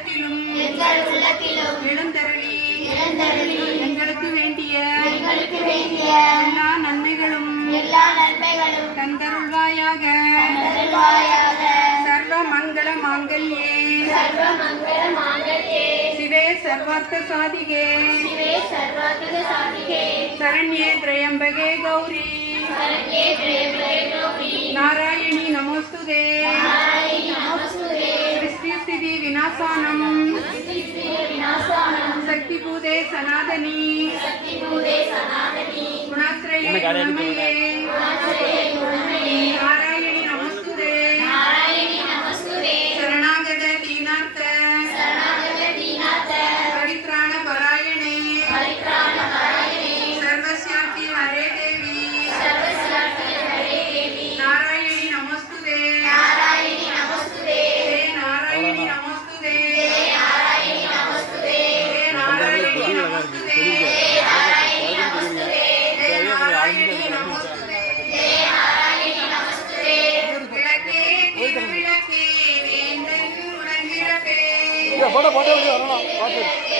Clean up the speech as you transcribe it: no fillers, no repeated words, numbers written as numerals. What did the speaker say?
உள்ளத்திலும் எழுந்தருளி எங்களுக்கு வேண்டிய எல்லா நன்மைகளும் தந்தருள்வாயாக. சர்வ மங்கள மாங்கல்யே சிவே சர்வார்த்த சாதிகே சரண்யே த்ரயம்பகே கௌரி நாராயணி நமோஸ்துதே. सृष्टि विनाशानम शक्ति पूदे सनातनी गुणाश्रये नारायणी नमस्तुते शरणागत दीनार्थ परित्राण परायणे सर्वस्यार्ति हरे देवी नारायणी नमस्तुते போட்டோ வரணும்.